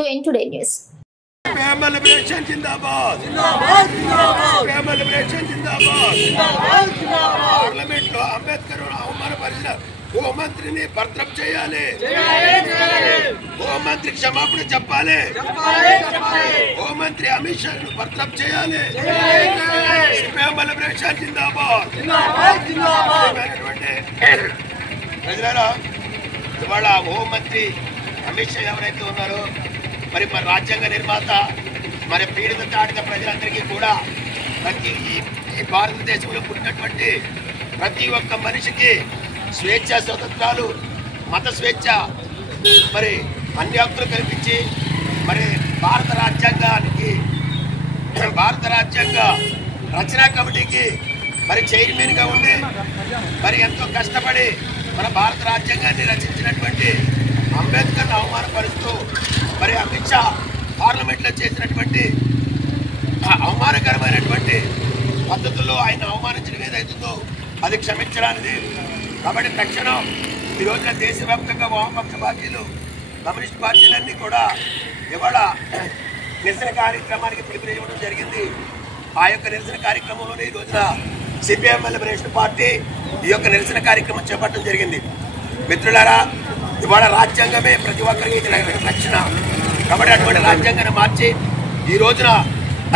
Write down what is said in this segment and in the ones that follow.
to N2 News. Liberation Jindabad! Jindabad! Jindabad! Liberation Jindabad! Jindabad! Jindabad! Parliament lo Ambedkar అవమానపరిచిన హోంమంత్రిని బర్తరఫ్ చేయాలి. హోంమంత్రి క్షమాపణ చెప్పాలి. హోంమంత్రి అమిత్ షాను బర్తరఫ్ చేయాలి. లిబరేషన్ జిందాబాద్. ప్రజలారా, ఇవాళ హోంమంత్రి అమిత్ షా ఎవరైతే ఉన్నారో మరి రాజ్యాంగ నిర్మాత మరి పీడిత తాడిత ప్రజలందరికీ కూడా ప్రతి ఈ భారతదేశంలో పుట్టినటువంటి ప్రతి ఒక్క మనిషికి స్వేచ్ఛ స్వతంత్రాలు మత స్వేచ్ఛ మరి అన్ని హక్కులు కల్పించి మరి భారత రాజ్యాంగ రచనా కమిటీకి మరి చైర్మన్గా ఉండి మరి ఎంతో కష్టపడి మన భారత రాజ్యాంగాన్ని రచించినటువంటి అంబేద్కర్ను అవమానపరుస్తూ మరి అమిత్ షా పార్లమెంట్లో చేసినటువంటి అవమానకరమైనటువంటి పద్ధతుల్లో ఆయన అవమానించడం ఏదైతుందో అది క్షమించడానికి. కాబట్టి తక్షణం ఈ రోజున దేశవ్యాప్తంగా వామపక్ష పార్టీలు కమ్యూనిస్ట్ పార్టీలన్నీ కూడా ఇవాళ నిరసన కార్యక్రమానికి పిలుపునివ్వడం జరిగింది. ఆ యొక్క నిరసన కార్యక్రమంలోనే ఈ రోజున సిపిఎం లిబరేషన్ పార్టీ ఈ యొక్క నిరసన కార్యక్రమం చేపట్టడం జరిగింది. మిత్రులారా, ఇవాళ రాజ్యాంగమే ప్రతి ఒక్కరికి రక్షణ. కాబట్టి అటువంటి రాజ్యాంగాన్ని మార్చి ఈ రోజున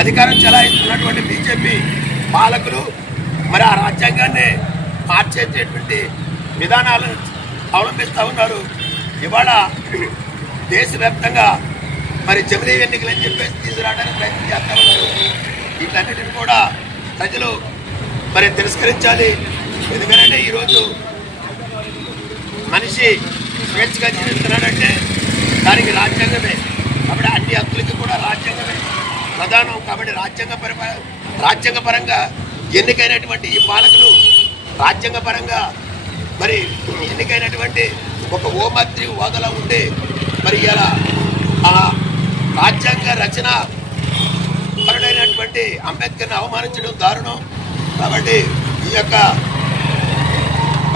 అధికారం చెలాయిస్తున్నటువంటి బీజేపీ పాలకులు మరి ఆ రాజ్యాంగాన్ని మార్చేటటువంటి విధానాలను అవలంబిస్తూ ఉన్నారు. ఇవాళ దేశవ్యాప్తంగా మరి జమిలీ ఎన్నికలని చెప్పేసి తీసుకురావడానికి ప్రయత్నం చేస్తూ ఉన్నారు. వీటన్నిటిని కూడా ప్రజలు మరి తిరస్కరించాలి. ఎందుకంటే ఈరోజు మనిషి స్వేచ్ఛగా జీవిస్తున్నాడంటే దానికి రాజ్యాంగమే. కాబట్టి అన్ని హక్కులకి కూడా రాజ్యాంగమే ప్రధానం. కాబట్టి రాజ్యాంగపరంగా ఎన్నికైనటువంటి ఈ పాలకులు రాజ్యాంగపరంగా మరి ఎన్నికైనటువంటి ఒక హోంమంత్రి హోదాలో ఉండి మరి ఇలా ఆ రాజ్యాంగ రచన పరుడైనటువంటి అంబేద్కర్ని అవమానించడం దారుణం. కాబట్టి ఈ యొక్క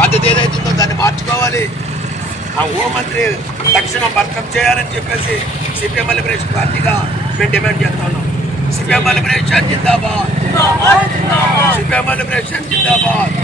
పద్ధతి ఏదైతుందో దాన్ని మార్చుకోవాలి. ఆ హోంమంత్రి తక్షణం బర్తరఫ్ చేయాలని చెప్పేసి సిపిఎం లిబరేషన్ పార్టీగా మేము డిమాండ్ చేస్తున్నాం. సిపిఎం లిబరేషన్ జిందాబాద్. సిపిఎం లిబరేషన్ జిందాబాద్.